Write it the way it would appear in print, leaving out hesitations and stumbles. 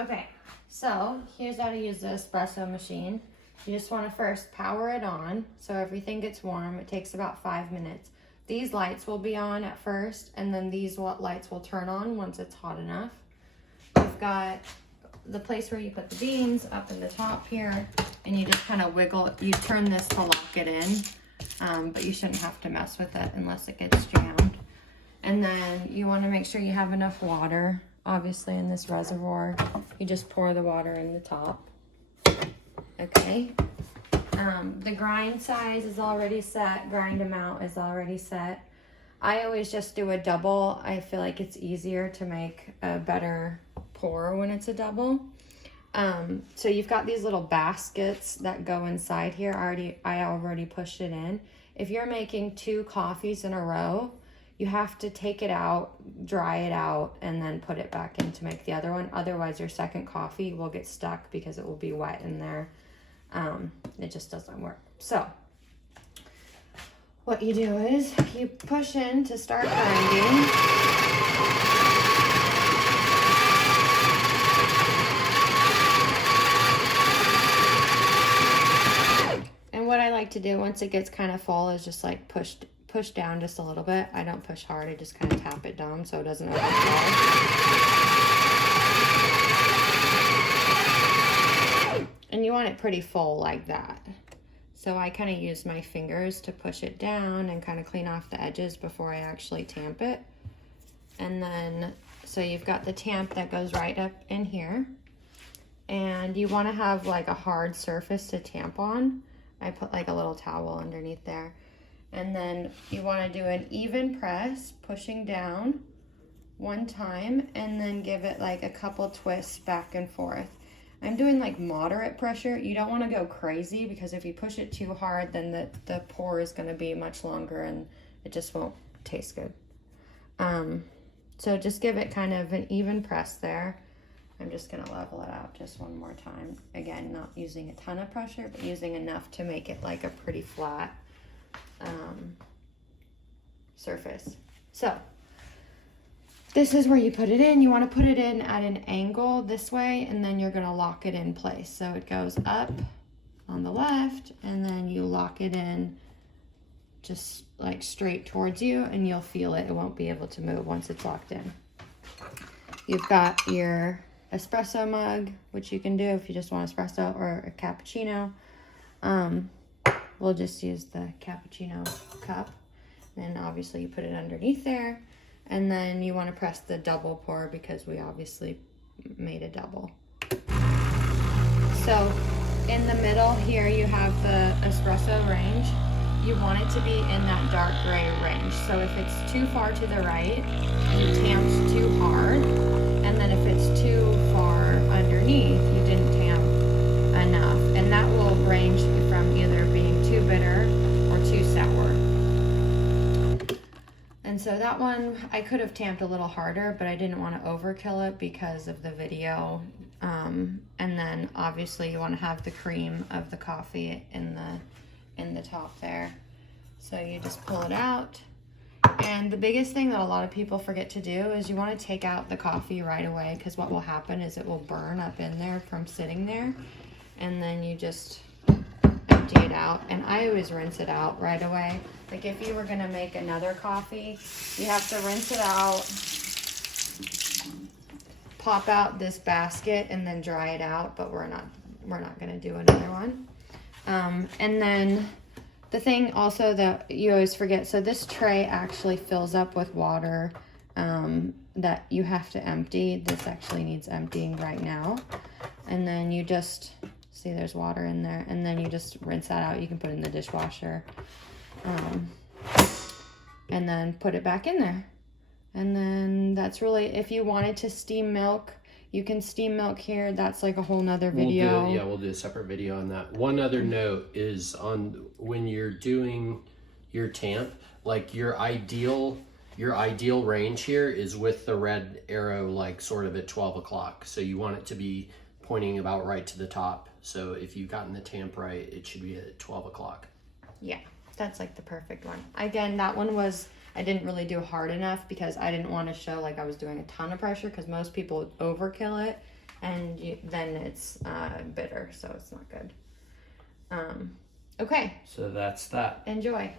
Okay, so here's how to use the espresso machine. You just want to first power it on so everything gets warm. It takes about 5 minutes. These lights will be on at first, and then these lights will turn on once it's hot enough. You've got the place where you put the beans up in the top here, and you just kind of wiggle. You turn this to lock it in, but you shouldn't have to mess with it unless it gets jammed. And then you want to make sure you have enough water. Obviously in this reservoir, you just pour the water in the top. Okay. The grind size is already set. Grind amount is already set. I always just do a double. I feel like it's easier to make a better pour when it's a double. So you've got these little baskets that go inside here. I already pushed it in. If you're making 2 coffees in a row, you have to take it out, dry it out, and then put it back in to make the other one. Otherwise, your second coffee will get stuck because it will be wet in there. It just doesn't work. So, what you do is you push in to start grinding. And what I like to do once it gets kind of full is just like push down just a little bit. I don't push hard, I just kind of tap it down so it doesn't overflow. And you want it pretty full like that. So I kind of use my fingers to push it down and kind of clean off the edges before I actually tamp it. And then, so you've got the tamp that goes right up in here. And you want to have like a hard surface to tamp on. I put like a little towel underneath there. And then you want to do an even press, pushing down 1 time, and then give it like a couple twists back and forth. I'm doing like moderate pressure. You don't want to go crazy because if you push it too hard, then the pour is going to be much longer and it just won't taste good. So just give it kind of an even press there. I'm just going to level it out just one more time. Again, not using a ton of pressure, but using enough to make it like a pretty flat surface. So this is where you put it in. You want to put it in at an angle this way, and then you're going to lock it in place. So it goes up on the left, and then you lock it in just like straight towards you, and you'll feel it. It won't be able to move once it's locked in. You've got your espresso mug, which you can do if you just want espresso or a cappuccino. We'll just use the cappuccino cup. And obviously you put it underneath there. And then you want to press the double pour because we obviously made a double. So in the middle here you have the espresso range. You want it to be in that dark gray range. So if it's too far to the right, you tamped too hard. And then if it's too far underneath, you didn't tamp enough. And that will range from either being too bitter or too sour. And so that one, I could have tamped a little harder, but I didn't want to overkill it because of the video. And then obviously you want to have the cream of the coffee in the top there. So you just pull it out. And the biggest thing that a lot of people forget to do is you want to take out the coffee right away, because what will happen is it will burn up in there from sitting there. And then you just empty it out. And I always rinse it out right away. Like if you were going to make another coffee, you have to rinse it out, pop out this basket, and then dry it out. But we're not going to do another one. And then the thing also that you always forget, so this tray actually fills up with water that you have to empty. This actually needs emptying right now. And then you just, see there's water in there, and then you just rinse that out. You can put it in the dishwasher. And then put it back in there. And then that's really, if you wanted to steam milk, you can steam milk here. That's like a whole nother video. We'll do a separate video on that. One other note is on when you're doing your tamp, like your ideal range here is with the red arrow, like sort of at 12 o'clock. So you want it to be pointing about right to the top. So if you've gotten the tamp right, it should be at 12 o'clock. Yeah, that's like the perfect one. Again, that one was, I didn't really do hard enough because I didn't want to show like I was doing a ton of pressure, because most people would overkill it and then it's bitter, so it's not good. Okay, So that's that. enjoy.